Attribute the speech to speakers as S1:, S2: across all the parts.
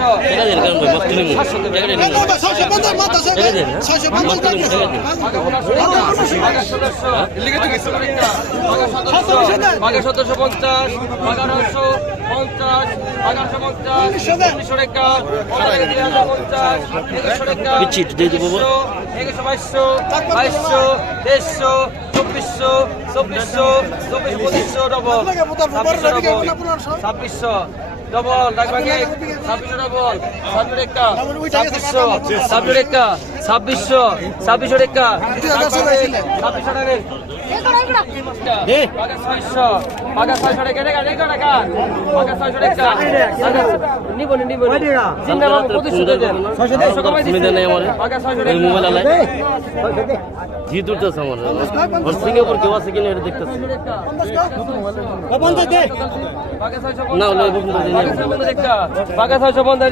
S1: টাকা দেন কারণ ভাই মাছ তুলে নিন। টাকা। দেন টাকা দেন
S2: পঞ্চাশ
S1: তুলে নিন, টাকা দেন।
S3: সতেরোশো পঞ্চাশ নয়শো পঞ্চাশ বাঘাশো পঞ্চাশ উনিশশো টাকা পঞ্চাশ একুশশো টাকা। একুশশো বাইশশো বাইশশো দেড়শো চব্বিশশো চব্বিশশো চব্বিশ পঁচিশশো ডবল ছাব্বিশশো। ডবল ডাকবাগে ছাব্বিশশো ডবল ছাব্বিশ টাকা ছাব্বিশশো ছাব্বিশ টাকা ছাব্বিশশো ছাব্বিশশো টাকা ছাব্বিশশো টাকা
S1: জি তুলতেছে আমার সিঙ্গাপুর কেউ আছে কিনা এটা দেখতেছে না হলে
S3: বাঘা ছয়শো বন্ধ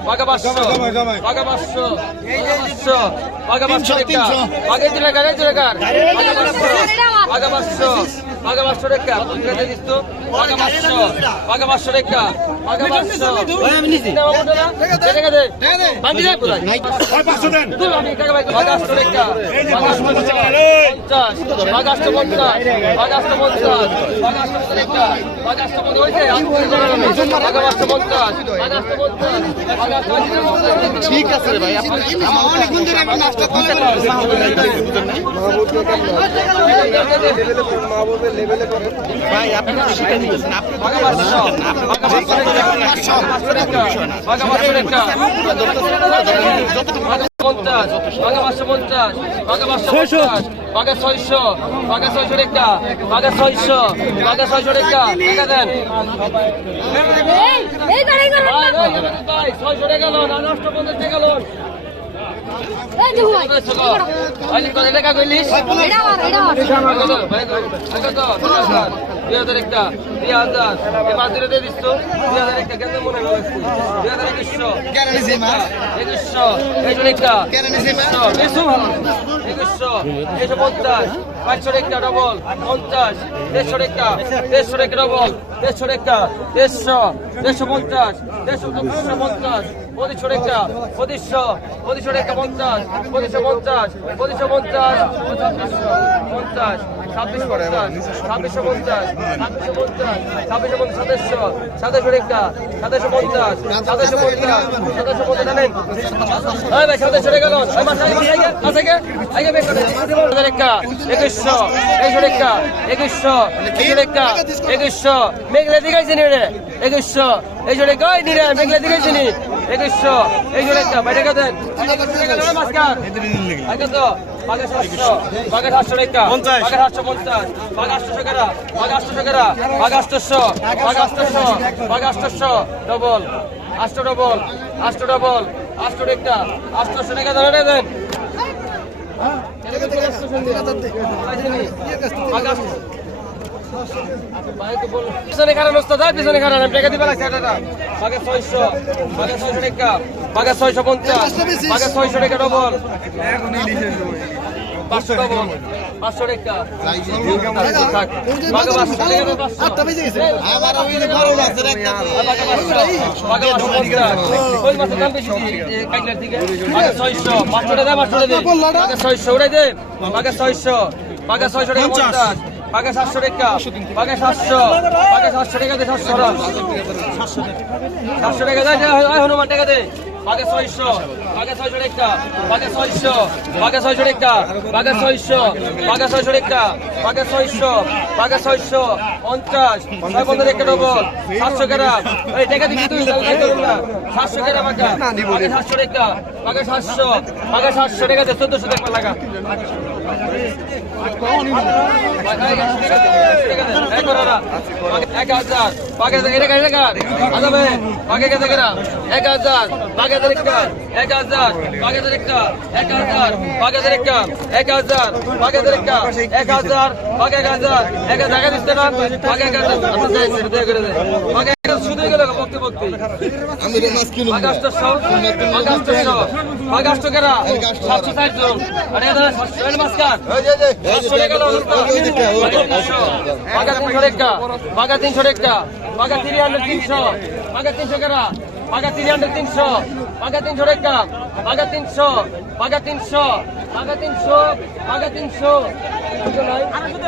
S3: বাঘা পাঁচশো বাঘা পাঁচশো পাঁচশো বাঘা পাঁচশো টাকা বাঘা দিলে গাড়ি দিলে গাড়ি বাঘা পাঁচশো বাঘা পাঁচশো টাকা বাঘা পাঁচশো বাঘা পাঁচশো টাকা দে দে বান্ধি দে পুরাই তুই আমি কাকা ভাই ঠিক আছে রে ভাই পাঁচশো বাঘা পাঁচশো টাকা পঞ্চাশ বাঘা পাঁচশো পঞ্চাশ বাঘা পাঁচশো পঞ্চাশ বাঘা ছয়শো বাঘা ছয়শো টাকা বাঘা ছয়শো বাঘা ছয়শো টাকা টাকা দেন ছয়শো টাকা লোন আর নষ্ট টাকা লোন একশো পঞ্চাশ। পাঁচশো একটা ডবল পঞ্চাশ। দেড়শো টাকা দেড়শো টাকা ডবল দেড়শো টাকা দেড়শো। দেড়শো পঞ্চাশ। দেড়শো পঞ্চাশ। পঁচিশশো টাকা, পঁচিশশো পঁচিশশো টাকা পঞ্চাশ, পঁচিশশো পঞ্চাশ পঁচিশশো পঞ্চাশ ছাব্বিশশো পঞ্চাশ ছাব্বিশ পঞ্চাশ, ছাব্বিশশো পঞ্চাশ পঞ্চাশ, ছাব্বিশশো পঞ্চাশ, সাতাশশো সাতাশশো টাকা, সাতাশশো পঞ্চাশ সাতাশশো পঞ্চাশ সাতাশশো পঞ্চাশ এই ভাই, সাতাশশো টাকা লোন। টাকা একুশশো একুশশো টাকা, একুশশো একুশশো টাকা, একুশশো। মেঘলা দিঘাইছে নি রে। একুশশো গাই নি মেঘলা দিঘাইছে নি একুশশো। এই টাকা বাইরে দেন। তো বাঘা সাতশো বাঘা সাতশো টাকা বাঘা সাতশো পঞ্চাশ। বাঘা আটশো টাকা বাঘা আটশো টাকা বাঘা আটশো বাঘা আটশো বাঘা আটশো ডবল আটশো ডবল আটশো ডবল আটশো টাকা আটশো টাকা ধরে দেন পিছনে খারাপ রাস্তা যায় পিছনে খারাপ আমি টাকা দিবে লাগছে টাকা বাঘে ছয়শো বাঘে ছয়শো টাকা বাঘে ছয়শো পঞ্চাশ বাঘে ছয়শো টাকা ডবল পাঁচশো ডবল পাঁচশো টাকা। ছয়শো, পাঁচশো টাকা পাঁচশো টাকা ছয়শো, ওটাই দে। বাঘে ছয়শো, ছয়শো টাকা পঞ্চাশ। বাঘে সাতশো টাকা, বাঘে সাতশো, বাঘে সাতশো টাকা দে, সাতশো। সাতশো টাকা দে, হনুমান টাকা দে। বাঘে ছয়শো, বাঘে ছয়শো টাকা, বাঘে ছয়শো, বাঘে ছয়শো টাকা, বাঘে ছয়শো, বাঘে ছয়শো টাকা, বাঘে ছয়শো, বাঘে ছয়শো, পঞ্চাশ, ছয় পঞ্চাশ একটা ডবল, সাতশো গ্রাম, এই টাকা দিবি তুই। সাতশো গ্রাম বাঘা, বাঘে সাতশো টাকা, বাঘে সাতশো, বাঘে সাতশো টাকা দে, চোদ্দশো টাকা লাগা। এক হাজার বাঘে এটা গাড়ি লাগার আদাবে বাঘে গেছে গেরা এক হাজার বাঘে তারিখা এক হাজার বাঘে তারিখা এক হাজার বাঘে তারিখা এক হাজার বাঘে তারিখা এক হাজার বাঘে এক হাজার এক হাজার টাকা দিচ্ছে না বাঘে এক হাজার আপনি যাই সেটা দিয়ে আকাশ শুধু গেল বলতে বলতে
S4: আমি রে মাছ কিনুম
S3: আকাশটা সব আকাশটা সব। আকাশটা কেরা? 760 জন। আরে দাদা 700 এর
S4: মাছ কাট এই যে
S3: এই যে গেল বাগা 300 একটা বাগা 300 একটা বাগা 300 300 বাগা 300 কেরা বাগা 300 300 বাগা 300 একটা বাগা 300 বাগা 300 বাগা 300 বাগা 300 বাগা 300